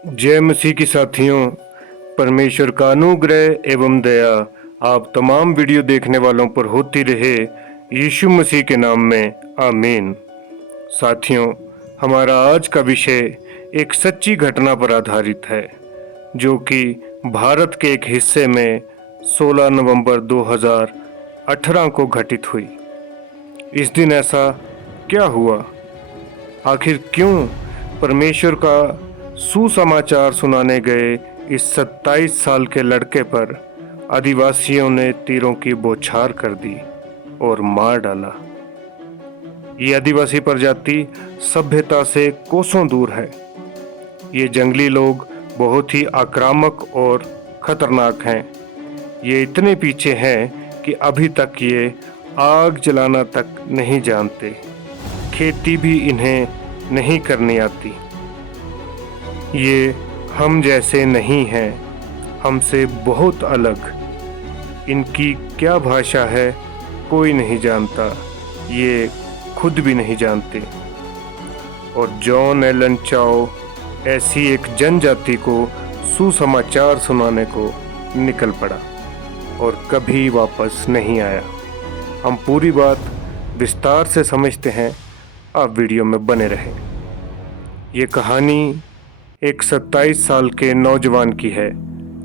जय मसीह की साथियों। परमेश्वर का अनुग्रह एवं दया आप तमाम वीडियो देखने वालों पर होती रहे, यीशु मसीह के नाम में आमीन। साथियों, हमारा आज का विषय एक सच्ची घटना पर आधारित है, जो कि भारत के एक हिस्से में 16 नवंबर 2018 को घटित हुई। इस दिन ऐसा क्या हुआ? आखिर क्यों परमेश्वर का सुसमाचार सुनाने गए इस 27 साल के लड़के पर आदिवासियों ने तीरों की बौछार कर दी और मार डाला? ये आदिवासी प्रजाति सभ्यता से कोसों दूर है। ये जंगली लोग बहुत ही आक्रामक और खतरनाक हैं। ये इतने पीछे हैं कि अभी तक ये आग जलाना तक नहीं जानते। खेती भी इन्हें नहीं करनी आती। ये हम जैसे नहीं हैं, हमसे बहुत अलग। इनकी क्या भाषा है कोई नहीं जानता, ये खुद भी नहीं जानते। और जॉन एलन चाओ ऐसी एक जनजाति को सुसमाचार सुनाने को निकल पड़ा और कभी वापस नहीं आया। हम पूरी बात विस्तार से समझते हैं, आप वीडियो में बने रहें। ये कहानी एक 27 साल के नौजवान की है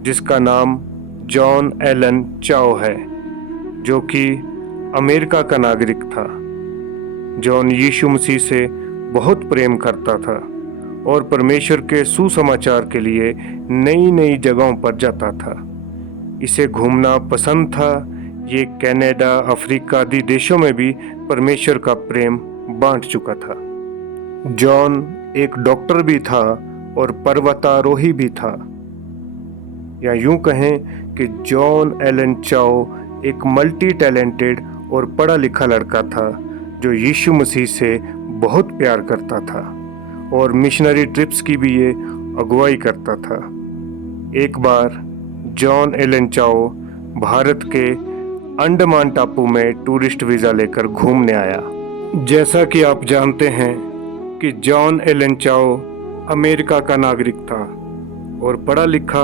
जिसका नाम जॉन एलन चाओ है, जो कि अमेरिका का नागरिक था। जॉन यीशु मसीह से बहुत प्रेम करता था और परमेश्वर के सुसमाचार के लिए नई नई जगहों पर जाता था। इसे घूमना पसंद था। ये कनाडा, अफ्रीका आदि देशों में भी परमेश्वर का प्रेम बांट चुका था। जॉन एक डॉक्टर भी था और पर्वतारोही भी था, या यूं कहें कि जॉन एलन चाओ एक मल्टी टैलेंटेड और पढ़ा लिखा लड़का था जो यीशु मसीह से बहुत प्यार करता था और मिशनरी ट्रिप्स की भी ये अगुवाई करता था। एक बार जॉन एलन चाओ भारत के अंडमान टापू में टूरिस्ट वीज़ा लेकर घूमने आया। जैसा कि आप जानते हैं कि जॉन एलन चाओ अमेरिका का नागरिक था और पढ़ा लिखा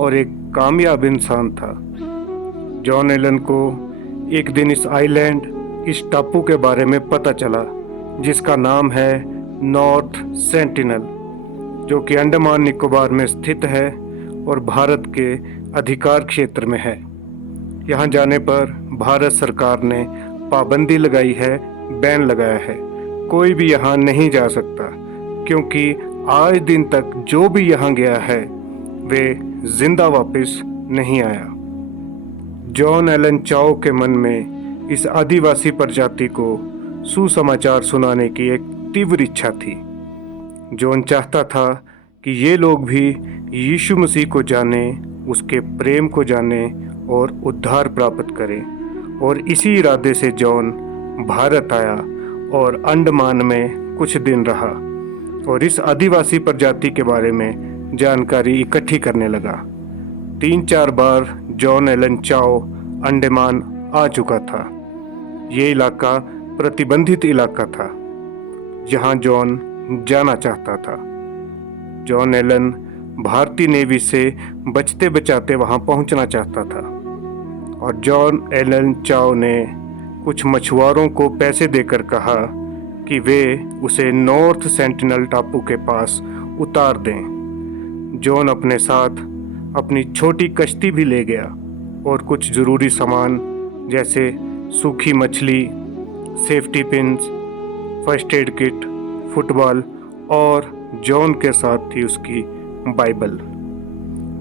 और एक कामयाब इंसान था। जॉन एलन को एक दिन इस आइलैंड, इस टापू के बारे में पता चला जिसका नाम है नॉर्थ सेंटिनल, जो कि अंडमान निकोबार में स्थित है और भारत के अधिकार क्षेत्र में है। यहाँ जाने पर भारत सरकार ने पाबंदी लगाई है, बैन लगाया है। कोई भी यहाँ नहीं जा सकता, क्योंकि आज दिन तक जो भी यहाँ गया है वे जिंदा वापस नहीं आया। जॉन एलन चाओ के मन में इस आदिवासी प्रजाति को सुसमाचार सुनाने की एक तीव्र इच्छा थी। जॉन चाहता था कि ये लोग भी यीशु मसीह को जाने, उसके प्रेम को जाने और उद्धार प्राप्त करें। और इसी इरादे से जॉन भारत आया और अंडमान में कुछ दिन रहा और इस आदिवासी प्रजाति के बारे में जानकारी इकट्ठी करने लगा। 3-4 बार जॉन एलन चाओ अंडमान आ चुका था। ये इलाका प्रतिबंधित इलाका था जहां जॉन जाना चाहता था। जॉन एलन भारतीय नेवी से बचते बचाते वहां पहुंचना चाहता था और जॉन एलन चाओ ने कुछ मछुआरों को पैसे देकर कहा कि वे उसे नॉर्थ सेंटिनल टापू के पास उतार दें। जॉन अपने साथ अपनी छोटी कश्ती भी ले गया और कुछ ज़रूरी सामान जैसे सूखी मछली, safety pins, first aid kit, football और जॉन के साथ थी उसकी बाइबल।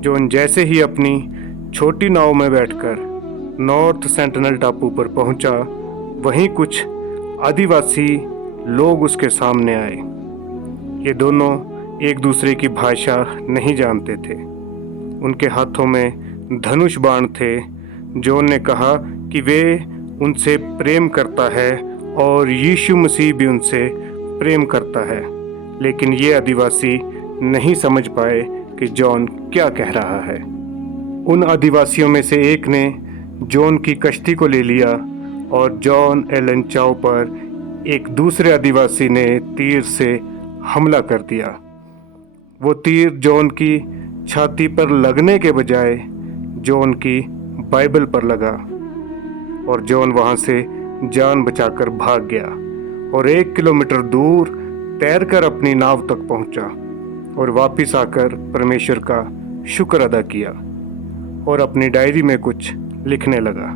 जॉन जैसे ही अपनी छोटी नाव में बैठकर नॉर्थ सेंटिनल टापू पर पहुंचा, वहीं कुछ आदिवासी लोग उसके सामने आए। ये दोनों एक दूसरे की भाषा नहीं जानते थे। उनके हाथों में धनुष बाण थे। जॉन ने कहा कि वे उनसे प्रेम करता है और यीशु मसीह भी उनसे प्रेम करता है, लेकिन ये आदिवासी नहीं समझ पाए कि जॉन क्या कह रहा है। उन आदिवासियों में से एक ने जॉन की कश्ती को ले लिया और जॉन एलन चाओ पर एक दूसरे आदिवासी ने तीर से हमला कर दिया। वो तीर जॉन की छाती पर लगने के बजाय जॉन की बाइबल पर लगा और जॉन वहां से जान बचाकर भाग गया और 1 किलोमीटर दूर तैरकर अपनी नाव तक पहुंचा और वापस आकर परमेश्वर का शुक्र अदा किया और अपनी डायरी में कुछ लिखने लगा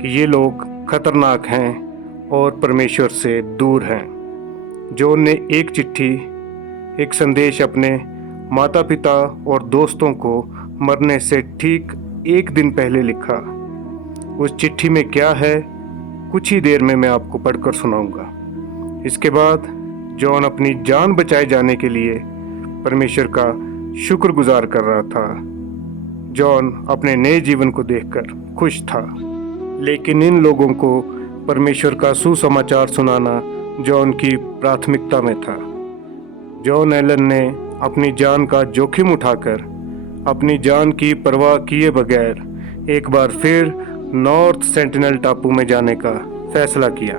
कि ये लोग खतरनाक हैं और परमेश्वर से दूर हैं। जॉन ने एक चिट्ठी, एक संदेश अपने माता पिता और दोस्तों को मरने से ठीक 1 दिन पहले लिखा। उस चिट्ठी में क्या है, कुछ ही देर में मैं आपको पढ़कर सुनाऊंगा। इसके बाद जॉन अपनी जान बचाए जाने के लिए परमेश्वर का शुक्रगुजार कर रहा था। जॉन अपने नए जीवन को देखकर खुश था, लेकिन इन लोगों को परमेश्वर का सुसमाचार सुनाना जॉन की प्राथमिकता में था। जॉन एलन ने अपनी जान का जोखिम उठाकर अपनी जान की परवाह किए बगैर एक बार फिर नॉर्थ सेंटिनल टापू में जाने का फैसला किया।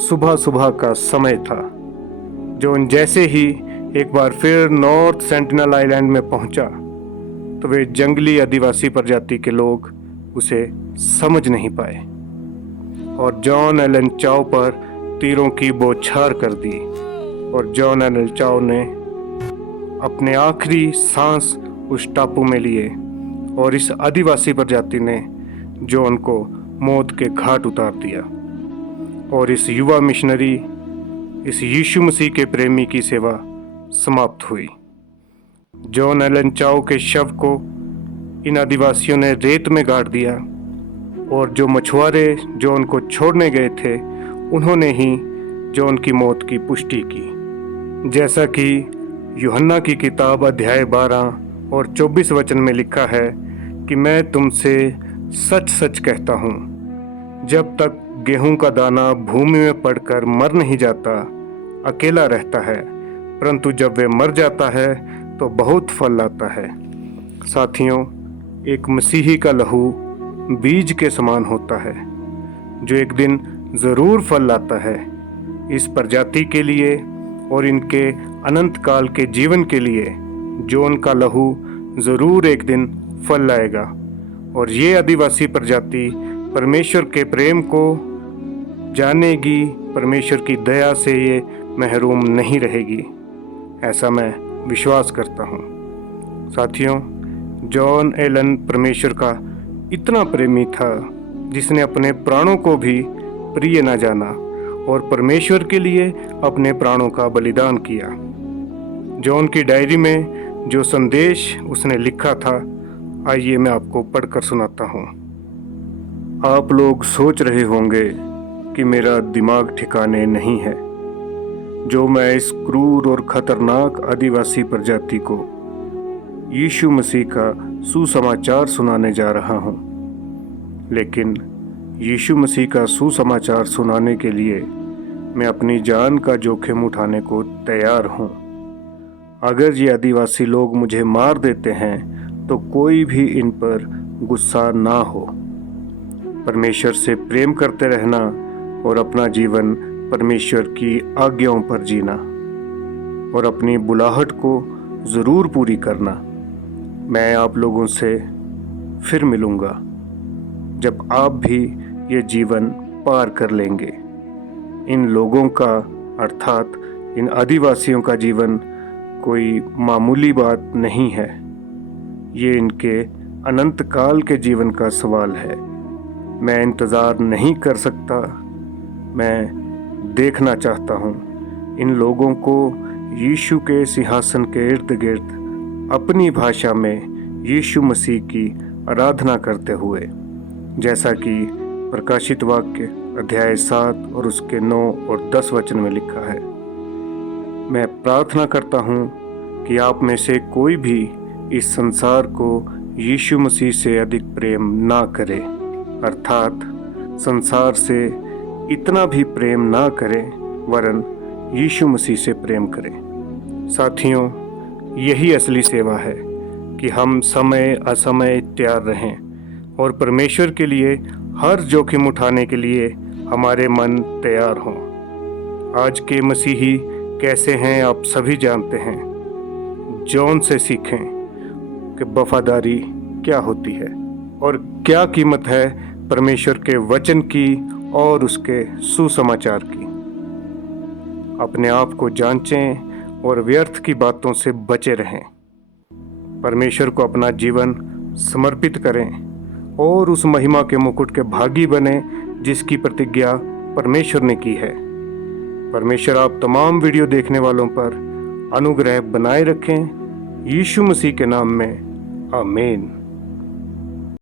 सुबह सुबह का समय था। जॉन जैसे ही एक बार फिर नॉर्थ सेंटिनल आइलैंड में पहुंचा तो वे जंगली आदिवासी प्रजाति के लोग उसे समझ नहीं पाए और जॉन एलन चाओ पर तीरों की बौछार कर दी और जॉन एलन चाओ ने अपने आखिरी सांस उस टापू में लिए और इस आदिवासी प्रजाति ने जॉन को मौत के घाट उतार दिया और इस युवा मिशनरी, इस यीशु मसीह के प्रेमी की सेवा समाप्त हुई। जॉन एलन चाओ के शव को इन आदिवासियों ने रेत में गाड़ दिया और जो मछुआरे जॉन को छोड़ने गए थे उन्होंने ही जॉन की मौत की पुष्टि की। जैसा कि यूहन्ना की किताब अध्याय 12 और 24 वचन में लिखा है कि मैं तुमसे सच सच कहता हूँ, जब तक गेहूं का दाना भूमि में पड़कर मर नहीं जाता अकेला रहता है, परंतु जब वे मर जाता है तो बहुत फल लाता है। साथियों, एक मसीही का लहू बीज के समान होता है जो एक दिन ज़रूर फल लाता है। इस प्रजाति के लिए और इनके अनंत काल के जीवन के लिए जॉन का लहू ज़रूर एक दिन फल लाएगा और ये आदिवासी प्रजाति परमेश्वर के प्रेम को जानेगी, परमेश्वर की दया से ये महरूम नहीं रहेगी, ऐसा मैं विश्वास करता हूँ। साथियों, जॉन एलन परमेश्वर का इतना प्रेमी था जिसने अपने प्राणों को भी प्रिय न जाना और परमेश्वर के लिए अपने प्राणों का बलिदान किया। जॉन की डायरी में जो संदेश उसने लिखा था, आइए मैं आपको पढ़कर सुनाता हूँ। आप लोग सोच रहे होंगे कि मेरा दिमाग ठिकाने नहीं है, जो मैं इस क्रूर और खतरनाक आदिवासी प्रजाति को यीशु मसीह का सुसमाचार सुनाने जा रहा हूँ। लेकिन यीशु मसीह का सुसमाचार सुनाने के लिए मैं अपनी जान का जोखिम उठाने को तैयार हूँ। अगर ये आदिवासी लोग मुझे मार देते हैं तो कोई भी इन पर गुस्सा ना हो। परमेश्वर से प्रेम करते रहना और अपना जीवन परमेश्वर की आज्ञाओं पर जीना और अपनी बुलाहट को ज़रूर पूरी करना। मैं आप लोगों से फिर मिलूँगा जब आप भी ये जीवन पार कर लेंगे। इन लोगों का अर्थात इन आदिवासियों का जीवन कोई मामूली बात नहीं है। ये इनके अनंत काल के जीवन का सवाल है। मैं इंतज़ार नहीं कर सकता, मैं देखना चाहता हूँ इन लोगों को यीशु के सिंहासन के इर्द गिर्द अपनी भाषा में यीशु मसीह की आराधना करते हुए, जैसा कि प्रकाशित वाक्य अध्याय 7 और उसके 9 और 10 वचन में लिखा है। मैं प्रार्थना करता हूँ कि आप में से कोई भी इस संसार को यीशु मसीह से अधिक प्रेम ना करे, अर्थात संसार से इतना भी प्रेम ना करे वरन यीशु मसीह से प्रेम करें। साथियों, यही असली सेवा है कि हम समय असमय तैयार रहें और परमेश्वर के लिए हर जोखिम उठाने के लिए हमारे मन तैयार हों। आज के मसीही कैसे हैं आप सभी जानते हैं। जॉन से सीखें कि वफादारी क्या होती है और क्या कीमत है परमेश्वर के वचन की और उसके सुसमाचार की। अपने आप को जांचें और व्यर्थ की बातों से बचे रहें। परमेश्वर को अपना जीवन समर्पित करें और उस महिमा के मुकुट के भागी बने जिसकी प्रतिज्ञा परमेश्वर ने की है। परमेश्वर आप तमाम वीडियो देखने वालों पर अनुग्रह बनाए रखें। यीशु मसीह के नाम में आमीन।